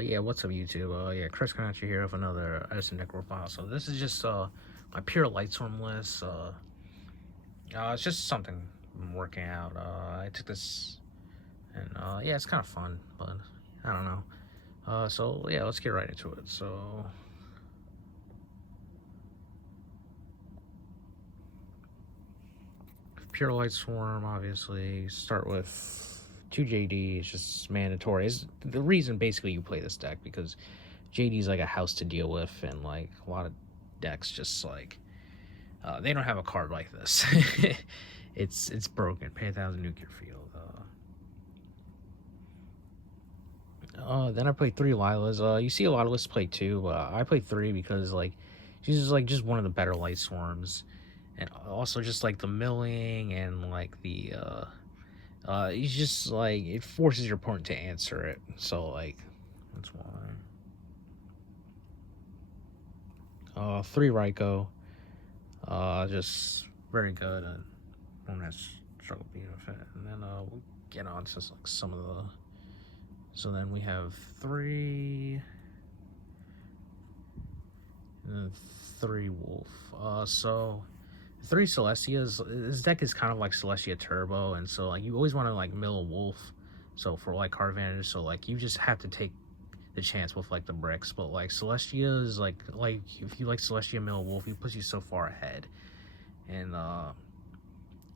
Yeah, what's up, YouTube? Yeah, Chris Conacci here with another Edison deck profile. So this is just my pure Lightsworn list. It's just something I'm working out. I took this, and yeah, it's kind of fun, but I don't know. So yeah, let's get right into it. So pure Lightsworn, obviously, start with 2 JD. It's just mandatory. It's the reason basically you play this deck, because JD is like a house to deal with, and like a lot of decks just like they don't have a card like this. It's broken. Pay 1,000 nuclear field. Then I played 3 Lilas. You see a lot of lists play 2, but I played 3 because like she's just one of the better light swarms, and also just like the milling and like the it's just like it forces your opponent to answer it. So like that's why. 3 Raikou. Just very good, and one has struggled being with it. And then we'll get on to like some of the. So then we have 3 and 3 Wolf. So 3 Celestias. This deck is kind of like Celestia Turbo, and so like you always want to like mill a Wolf. So for like card advantage, so like you just have to take the chance with like the bricks. But like Celestia is like if you like Celestia mill a Wolf, he puts you so far ahead, and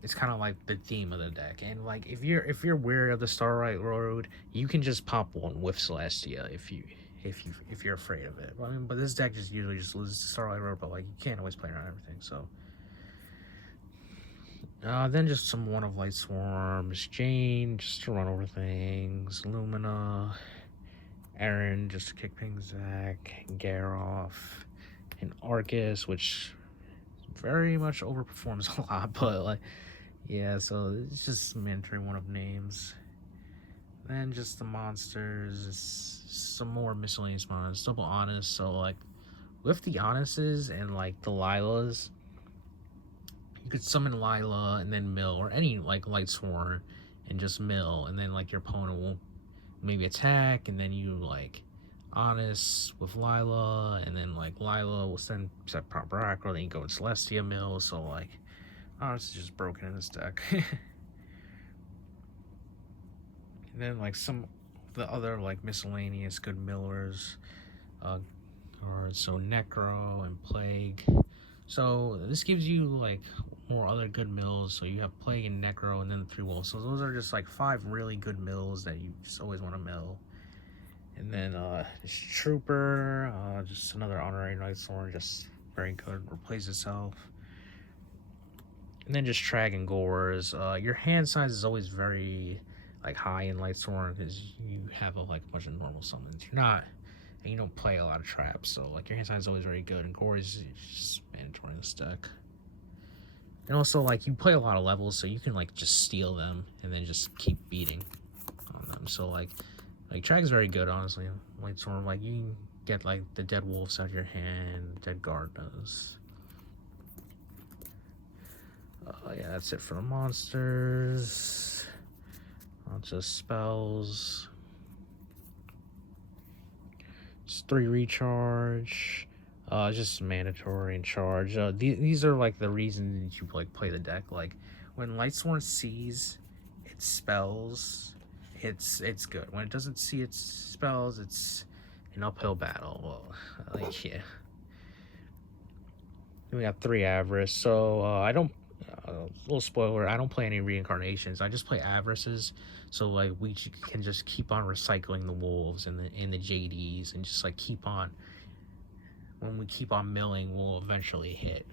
it's kind of like the theme of the deck. And like if you're weary of the Starlight Road, you can just pop one with Celestia if you're afraid of it. I mean, but this deck just usually just loses the Starlight Road, but like you can't always play around everything. So then just some one of Lightsworms, Jane just to run over things, Lumina, Aaron just to kick things back, Garoff, and Arcus, which very much overperforms a lot, but like yeah, so it's just mandatory one of names. Then just the monsters, some more miscellaneous monsters, double honest. So like with the honests and like the Lilas, you could summon Lila and then mill, or any like Lightsworn and just mill, and then like your opponent won't maybe attack, and then you like honest with Lila, and then like Lila will set proper aggro, then you go in Celestia mill. So like honest is just broken in this deck. And then like some of the other like miscellaneous good millers are so Necro and Plague. So this gives you like more other good mills. So you have Plague and Necro, and then 3 Wolves. So those are just like 5 really good mills that you just always want to mill. And then this Trooper, just another honorary Lightsworn, just very good, replace itself. And then just Trag and Gores. Your hand size is always very like high in Lightsworn because you have like a bunch of normal summons. You're not, and you don't play a lot of traps, so like your hand size is always very good. And Gores is just mandatory in this deck. And also like you play a lot of levels, so you can like just steal them and then just keep beating on them. So like Trag is very good, honestly. Lightsworn, like you can get like the dead wolves out of your hand, dead guard does. Yeah, that's it for the monsters. Just spells. Just 3 recharge. Just mandatory and charge. These are like the reasons that you like play the deck. Like when Lightsworn sees its spells, it's good. When it doesn't see its spells, it's an uphill battle. Well, like yeah. Then we got 3 Avarice. So I don't. Little spoiler, I don't play any reincarnations. I just play Avarices, so like we can just keep on recycling the wolves and the JDs, and just like keep on. When we keep on milling, we'll eventually hit.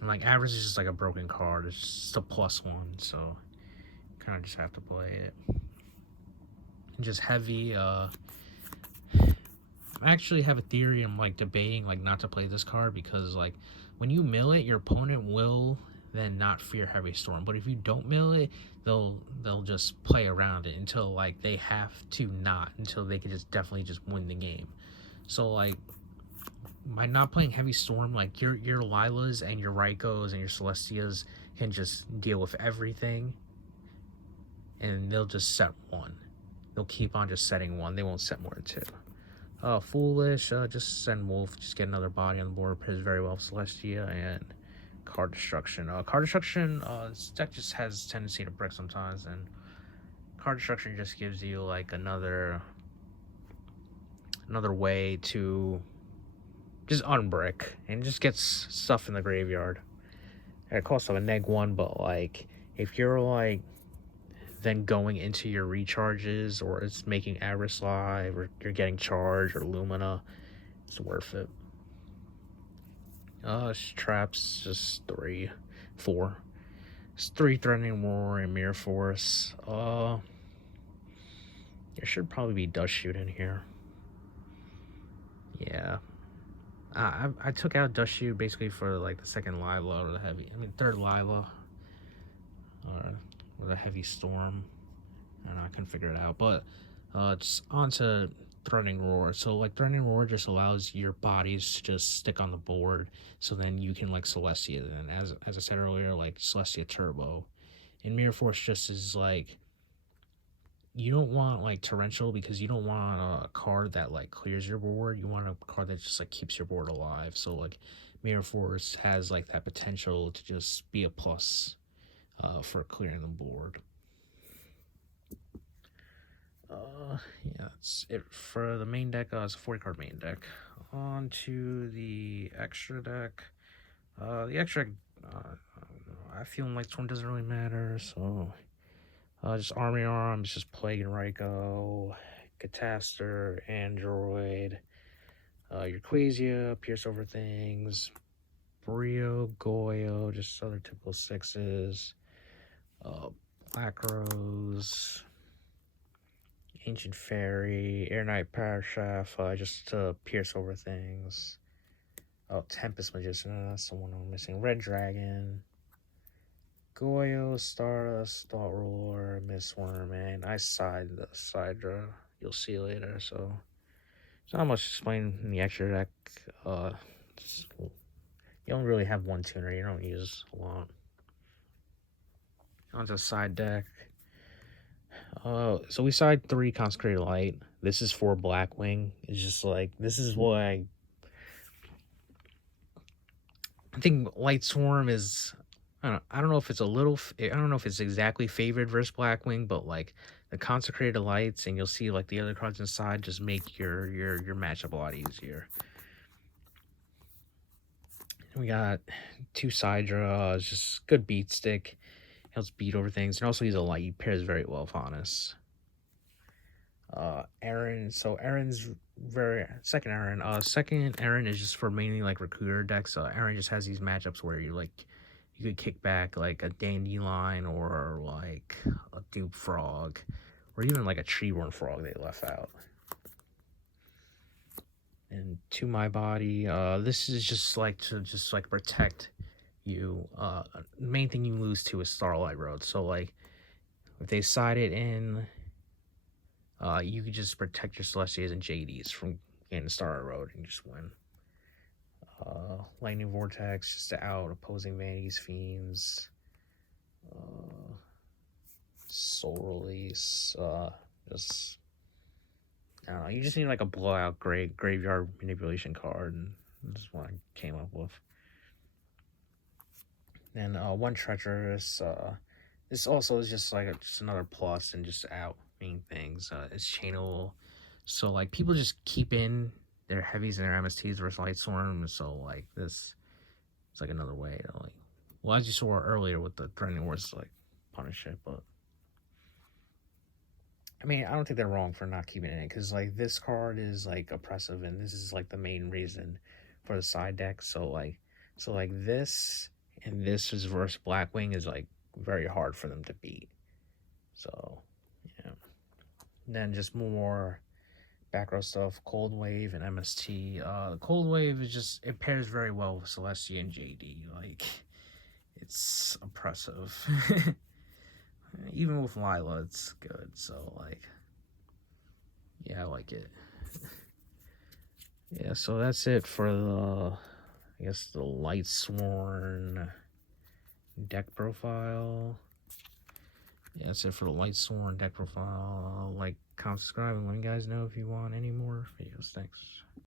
And like Avarice is just like a broken card. It's just a +1, so you kind of just have to play it. And just heavy. I actually have a theory. I'm like debating like not to play this card, because like when you mill it, your opponent will then not fear Heavy Storm. But if you don't mill it, they'll just play around it until like they have to not, until they can just definitely just win the game. So like by not playing Heavy Storm, like your Lilas and your Raikos and your Celestias can just deal with everything, and they'll just set 1. you'll keep on just setting one. They won't set more than two. Foolish, just send Wolf, just get another body on the board, pairs very well with Celestia, and Card Destruction. Card Destruction, this deck just has tendency to brick sometimes, and Card Destruction just gives you like another way to just unbrick and just gets stuff in the graveyard. It costs like a -1, but like if you're like then going into your recharges, or it's making Aris Live, or you're getting Charge or Lumina, it's worth it. Traps just 4. It's 3 Threatening Roar and Mirror Force. There should probably be Dust Shoot in here. Yeah. I took out Dust Shoot basically for like the second Lila or the third Lila. With a Heavy Storm. And I couldn't figure it out. But just onto Threatening Roar. So like Threatening Roar just allows your bodies to just stick on the board, so then you can like Celestia. And as I said earlier, like Celestia Turbo. And Mirror Force just is like, you don't want like Torrential, because you don't want a card that like clears your board. You want a card that just like keeps your board alive. So like Mirror Force has like that potential to just be a plus for clearing the board. Yeah, that's it for the main deck. It's a 40-card main deck. On to the extra deck. The extra deck, I feel like Lightsworn doesn't really matter, so just Army Arms, just Plague and Raikou, Cataster, Android, your Quasia, Pierce Over Things, Brio, Goyo, just other typical 6s, Black Rose, Ancient Fairy, Air Knight Parashaft, just to pierce over things. Tempest Magician, that's the one I'm missing. Red Dragon, Goyo, Stardust, Thought Ruler, Mistworm, and I side the Sidra. You'll see later, so there's not much to explain in the extra deck. You don't really have one tuner, you don't use a lot. On to the side deck. So we side 3 Consecrated Light. This is 4 Blackwing. It's just like, this is why I think Lightsworn is, I don't know if it's I don't know if it's exactly favored versus Blackwing, but like the Consecrated Lights, and you'll see like the other cards inside just make your matchup a lot easier. We got 2 Sidra, just good beat stick. Helps beat over things, and also he's a light. He pairs very well with Honest. Aaron. So Aaron's second Aaron. Second Aaron is just for mainly like recruiter decks. Aaron just has these matchups where you could kick back like a Dandelion or like a Dupe Frog, or even like a Treeborn Frog they left out. And to my body, this is just like to protect you. The main thing you lose to is Starlight Road. So like if they side it in, you can just protect your Celestias and JDs from getting Starlight Road and just win. Lightning Vortex just to out opposing Vanity's Fiends. Soul Release, just I don't know, you just need like a blowout graveyard manipulation card, and this is what I came up with. And 1 Treacherous, this also is just like just another plus and just out main things. It's chainable, so like people just keep in their heavies and their MSTs versus Lightsworn, so like this it's like another way to like, well, as you saw earlier with the Threatening Wars, like punish it. But I mean, I don't think they're wrong for not keeping it in, because like this card is like oppressive, and this is like the main reason for the side deck. So like this and this is versus Blackwing is like very hard for them to beat. So yeah. And then just more back row stuff, Cold Wave and MST. The Cold Wave is just, it pairs very well with Celestia and JD. Like, it's oppressive. Even with Lila, it's good. So like, yeah, I like it. Yeah, so that's it for the, I guess, the Lightsworn deck profile. Yeah, that's it for the Lightsworn deck profile. Like, comment, subscribe, and let me guys know if you want any more videos. Thanks.